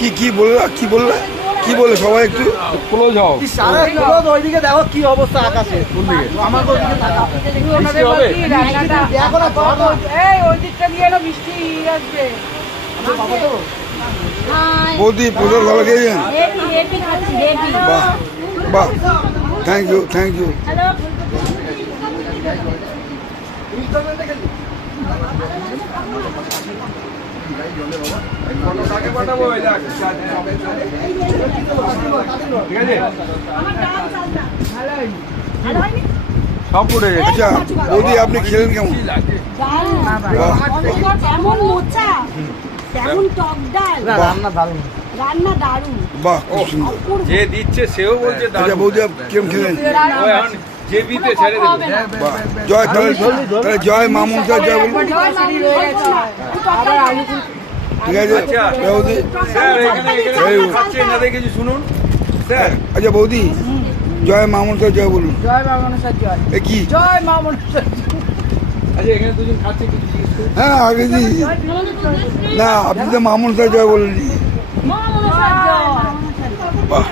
কি বললে সবাই একটু ক্লোজ হও। ওইদিকে দেখো কি অবস্থা আকাশে। কোন দিকে? আমার ওইদিকে তাকাও। বৃষ্টি হবে? দেখো না তো। এই ওই দিকটা দিয়ে এলো বৃষ্টি আসবে। বৌদি প্রচুর ভালো খেয়েছেন। বাহ বাহ, থ্যাংক ইউ। ফটোটাকে পাঠাবো, এই দেখ। ঠিক আছে, সব পড়ে গেছে। আচ্ছা বৌদি আপনি খেলেন কেমন? কেমন মোচা, কেমন টক ডাল, রান্না দারুণ। রান্না দারুণ। বাহ খুব সুন্দর। যে দিচ্ছে সেও বলছে আচ্ছা দারুণ। বৌদি আপনি কেমন খেলেন? ও এখন জেবিতে ছেড়ে দেবে। বাহ, জয় তাহলে জয় মা মমতা জয় বলুন। ঠিক আছে আচ্ছা। বৌদি। স্যার এখানে খাচ্ছে না দেখে কিছু শুনুন স্যার। আচ্ছা বৌদি জয় মা মমতা জয় বলুন। জয় মা মনসা জয়। এ কি? জয় মা মনসা। আচ্ছা এখানে দুজন খাচ্ছে কিছু জিজ্ঞেস করুন। হ্যাঁ আগে দি না, আপনি তো মা মমতা জয় বলেন। মা মনসা জয়। বাহ